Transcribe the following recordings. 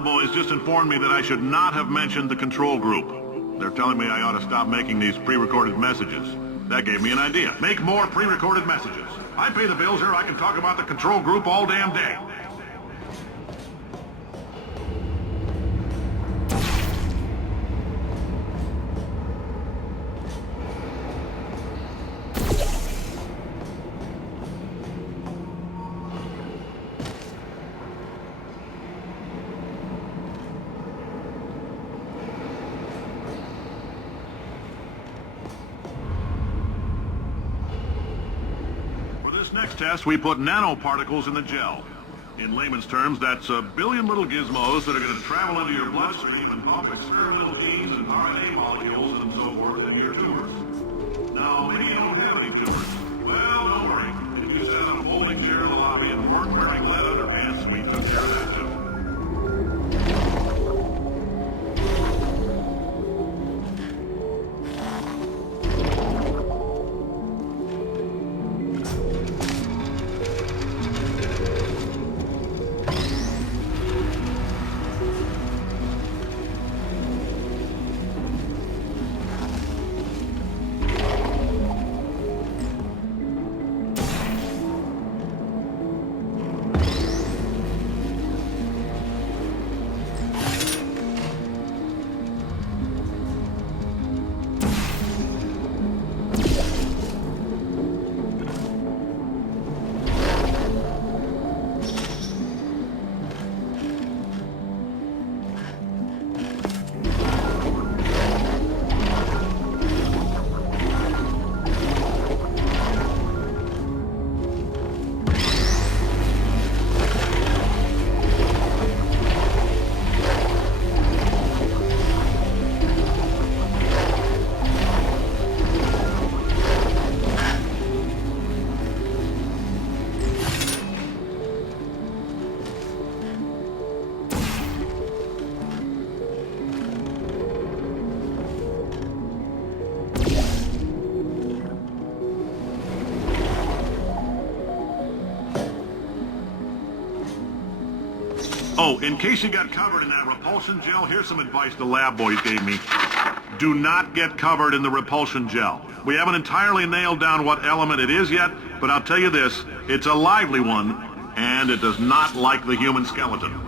lab boys just informed me that I should not have mentioned the control group. They're telling me I ought to stop making these pre-recorded messages. That gave me an idea. Make more pre-recorded messages. I pay the bills here, I can talk about the control group all damn day. Next test, we put nanoparticles in the gel. In layman's terms, that's a billion little gizmos that are going to travel into your bloodstream and pump experimental genes and RNA molecules and so forth into your tumors. Now, maybe you don't have any tumors. Well, don't worry. If you sat on a folding chair in the lobby and weren't wearing lead underpants, we took care of that too. Oh, in case you got covered in that repulsion gel, here's some advice the lab boys gave me. Do not get covered in the repulsion gel. We haven't entirely nailed down what element it is yet, but I'll tell you this, it's a lively one, and it does not like the human skeleton.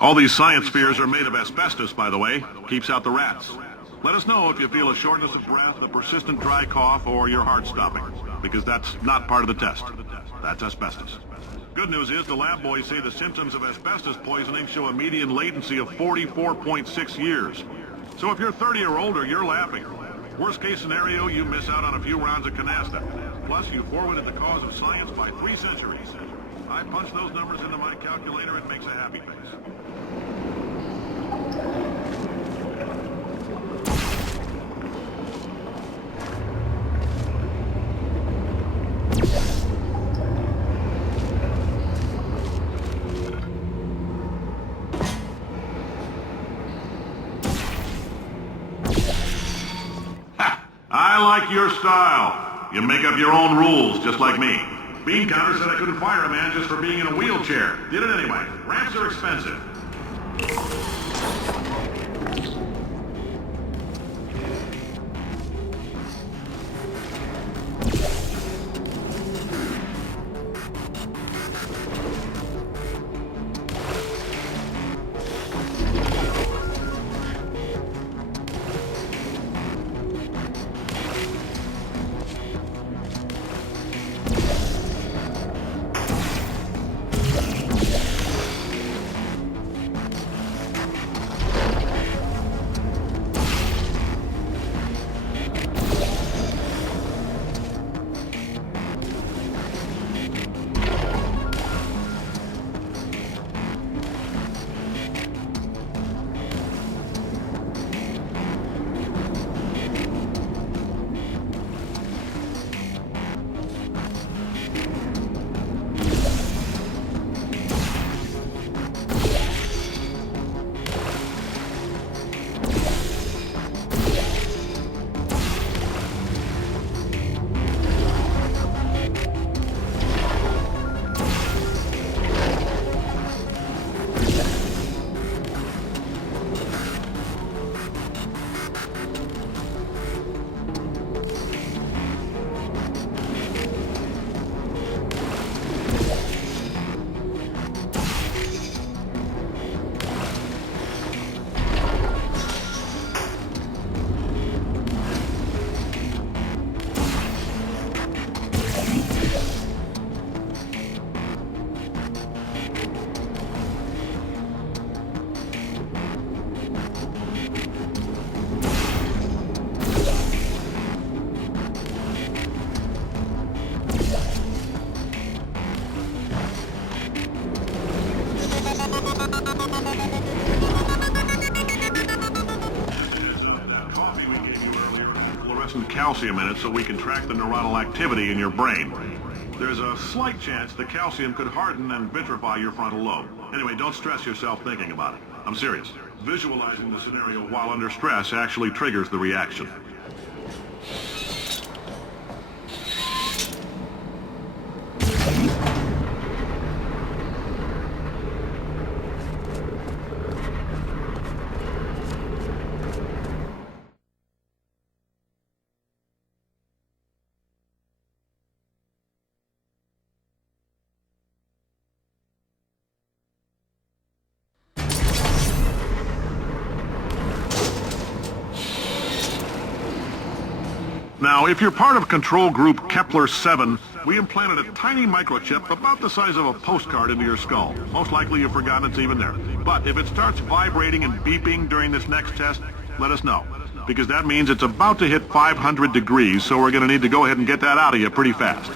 All these science spheres are made of asbestos, by the way. Keeps out the rats. Let us know if you feel a shortness of breath, a persistent dry cough, or your heart stopping, because that's not part of the test. That's asbestos. Good news is the lab boys say the symptoms of asbestos poisoning show a median latency of 44.6 years. So if you're 30 or older, you're laughing. Worst case scenario, you miss out on a few rounds of canasta. Plus, you forwarded the cause of science by 3 centuries. I punch those numbers into my calculator, it makes a happy face. I like your style. You make up your own rules, just like me. Bean Counter said I couldn't fire a man just for being in a wheelchair. Did it anyway. Ramps are expensive. some calcium in it so we can track the neuronal activity in your brain. There's a slight chance the calcium could harden and vitrify your frontal lobe. Anyway, don't stress yourself thinking about it. I'm serious. Visualizing the scenario while under stress actually triggers the reaction. Now, if you're part of control group Kepler-7, we implanted a tiny microchip about the size of a postcard into your skull. Most likely you've forgotten it's even there. But if it starts vibrating and beeping during this next test, let us know. Because that means it's about to hit 500 degrees, so we're going to need to go ahead and get that out of you pretty fast.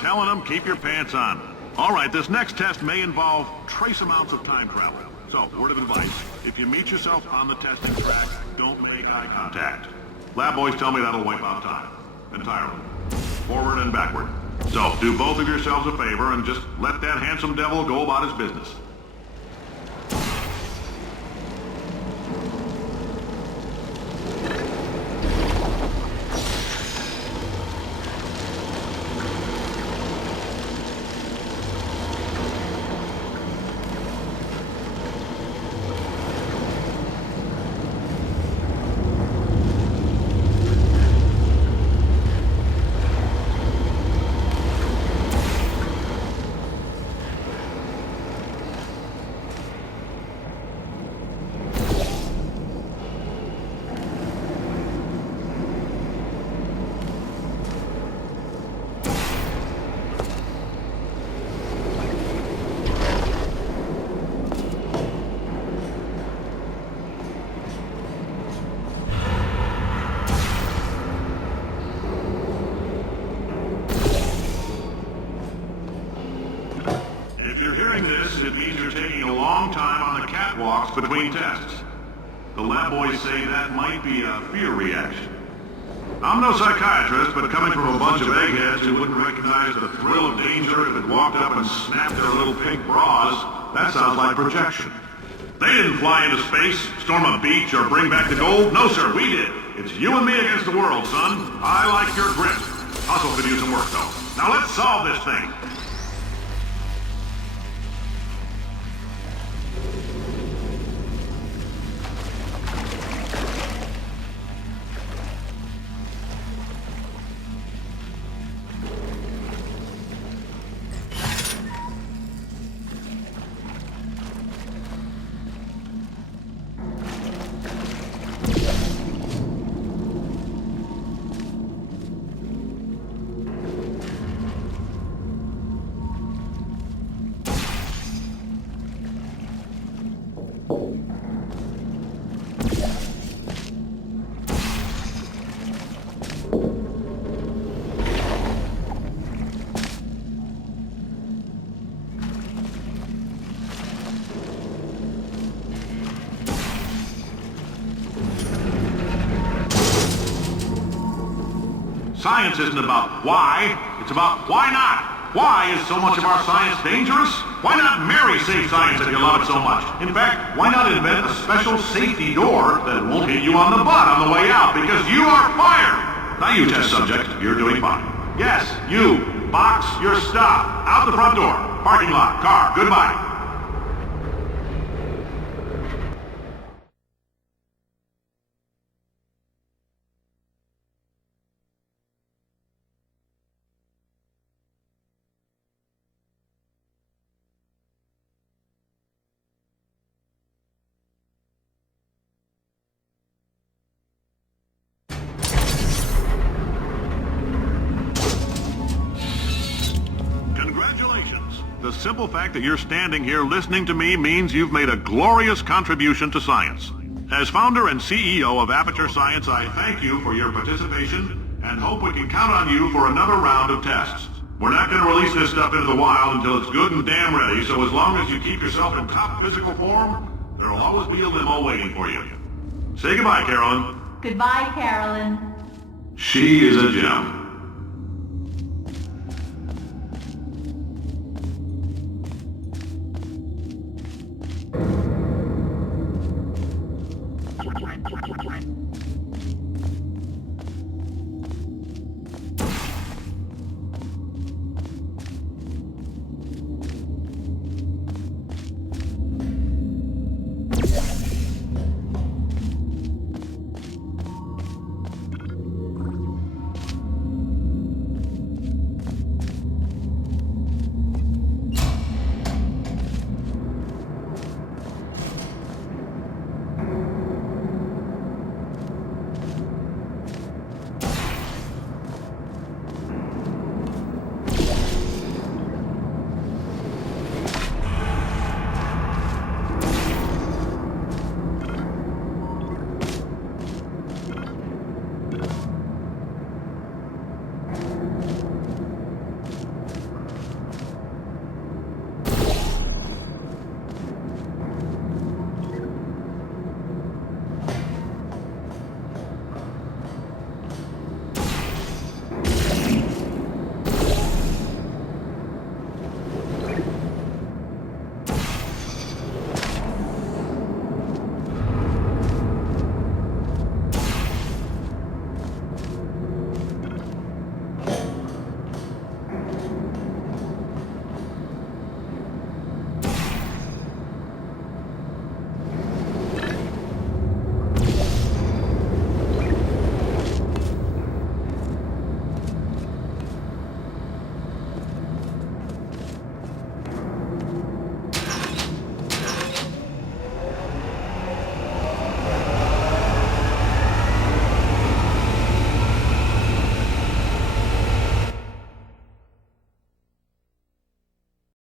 Telling them, keep your pants on. All right, this next test may involve trace amounts of time travel. So, word of advice, if you meet yourself on the testing track, don't make eye contact. Lab boys tell me that'll wipe out time. Entirely. Forward and backward. So, do both of yourselves a favor and just let that handsome devil go about his business. It means you're taking a long time on the catwalks between tests. The lab boys say that might be a fear reaction. I'm no psychiatrist, but coming from a bunch of eggheads who wouldn't recognize the thrill of danger if it walked up and snapped their little pink bras, that sounds like projection. They didn't fly into space, storm a beach, or bring back the gold. No, sir, we did. It's you and me against the world, son. I like your grit. Hustle could use some work, though. Now let's solve this thing. Science isn't about why, it's about why not. Why is so much of our science dangerous? Why not marry safe science if you love it so much? In fact, why not invent a special safety door that won't hit you on the butt on the way out because you are fired? Now you test subject, you're doing fine. Yes, you, box your stuff, out the front door, parking lot, car, goodbye. simple fact that you're standing here listening to me means you've made a glorious contribution to science. As founder and CEO of Aperture Science, I thank you for your participation and hope we can count on you for another round of tests. We're not going to release this stuff into the wild until it's good and damn ready, so as long as you keep yourself in top physical form, there'll always be a limo waiting for you. Say goodbye, Carolyn. Goodbye, Carolyn. She is a gem.